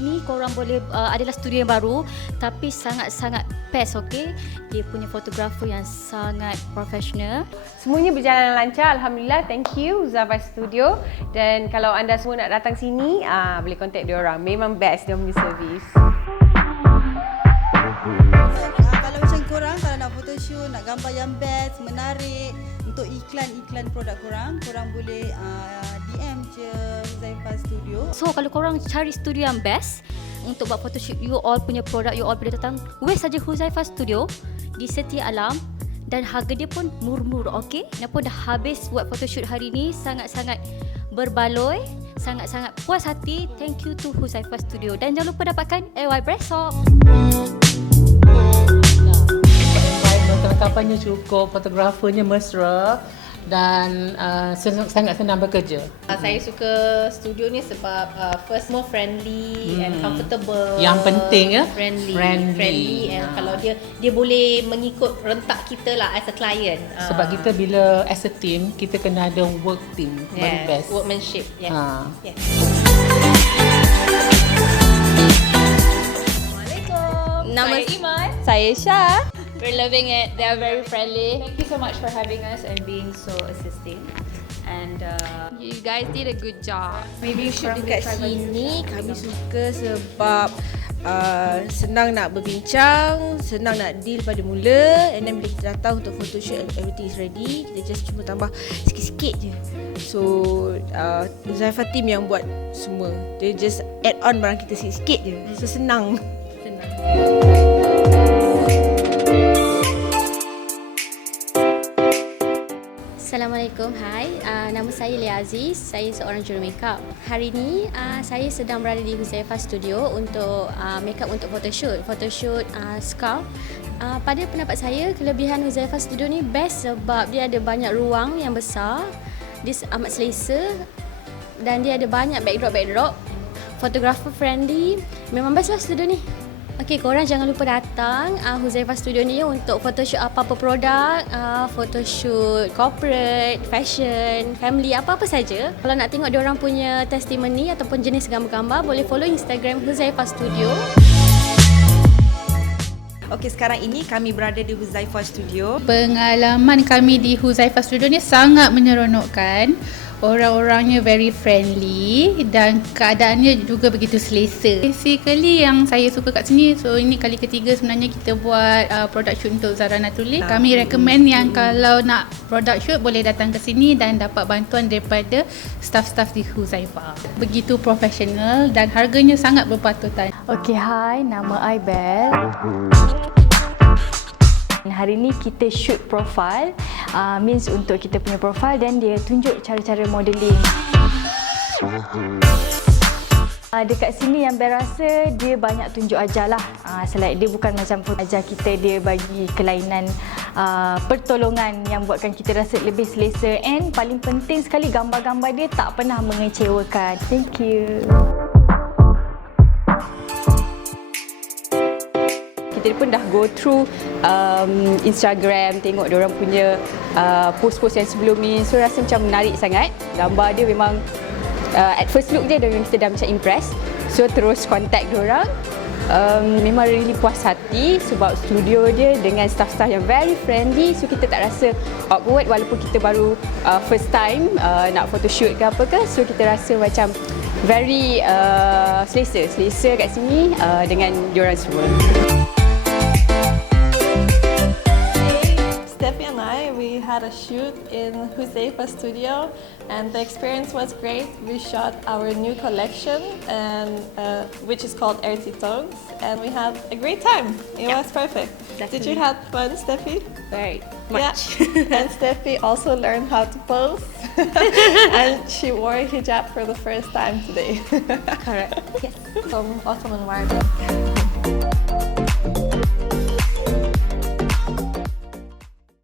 ini korang boleh adalah studio yang baru tapi sangat-sangat best, okey. Dia punya fotografer yang sangat profesional. Semuanya berjalan lancar, alhamdulillah. Thank you Huzeifa Studio. Dan kalau anda semua nak datang sini, boleh contact dia orang. Memang best dia punya servis. Kalau macam korang kalau nak photoshoot, nak gambar yang best, menarik untuk iklan produk korang boleh DM je Huzeifa Studio. So kalau korang cari studio yang best untuk buat photoshoot you all punya produk, you all boleh datang west saja Huzeifa Studio di Setia Alam. Dan harga dia pun murah, okey. Dan pun dah habis buat photoshoot hari ni, sangat-sangat berbaloi, sangat-sangat puas hati. Thank you to Huzeifa Studio. Dan jangan lupa dapatkan AY Breathshop. Perlengkapannya cukup, fotografernya mesra dan sangat senang bekerja. Saya suka studio ni sebab first more friendly and comfortable. Yang penting ya, friendly and kalau dia boleh mengikut rentak kita lah as a client. Sebab kita bila as a team, kita kena ada work team, baru best. Workmanship. Yes. Yes. Assalamualaikum. Nama saya Iman. Saya Syah. We're loving it. They are very friendly. Thank you so much for having us and being so assisting. And You guys did a good job. Maybe shoot dekat sini kami suka sebab senang nak berbincang, senang nak deal pada mula, and then bila kita datang untuk photoshoot everything is ready, kita just cuma tambah sikit-sikit je. So Huzeifa team yang buat semua. Dia just add on barang kita sikit-sikit je. So senang. Assalamualaikum, hai. Nama saya Lia Aziz, saya seorang juru makeup. Hari ini saya sedang berada di Huzeifa Studio untuk makeup untuk photoshoot scarf. Pada pendapat saya, kelebihan Huzeifa Studio ni best sebab dia ada banyak ruang yang besar, dia amat selesa dan dia ada banyak backdrop, photographer friendly. Memang best lah studio ni. Okey, korang jangan lupa datang Huzeifa Studio ni untuk photoshoot apa-apa produk, photoshoot corporate, fashion, family, apa-apa saja. Kalau nak tengok diorang punya testimoni ataupun jenis gambar-gambar, boleh follow Instagram Huzeifa Studio. Okey, sekarang ini kami berada di Huzeifa Studio. Pengalaman kami di Huzeifa Studio ni sangat menyeronokkan. Orang-orangnya very friendly dan keadaannya juga begitu selesa. Basically yang saya suka kat sini, so ini kali ketiga sebenarnya kita buat product shoot untuk Zara Natulik. Kami recommend yang kalau nak product shoot boleh datang ke sini dan dapat bantuan daripada staff-staff di Huzeifa. Begitu profesional dan harganya sangat berpatutan. Okey, hai, nama I Bel. Hari ni kita shoot profile, means untuk kita punya profile dan dia tunjuk cara-cara modeling. Dekat sini yang Bel rasa dia banyak tunjuk ajar lah. Selain dia bukan macam ajar kita, dia bagi kelainan pertolongan yang buatkan kita rasa lebih selesa. And paling penting sekali, gambar-gambar dia tak pernah mengecewakan. Thank you. Kita pun dah go through Instagram, tengok diorang punya post-post yang sebelum ni. So rasa macam menarik sangat. Gambar dia memang at first look je kita dah macam impress. So terus contact diorang. Memang really puas hati sebab studio dia dengan staff-staff yang very friendly. So kita tak rasa awkward walaupun kita baru first time nak photoshoot ke apa ke. So kita rasa macam very selesa kat sini dengan diorang semua. Steffi and I, we had a shoot in Huzeifa Studio and the experience was great. We shot our new collection and which is called Earthy Tones, and we had a great time. It was perfect. Definitely. Did you have fun, Steffi? Very much. Yeah. And Steffi also learned how to pose and she wore a hijab for the first time today. Correct. Yes. Some awesome environment.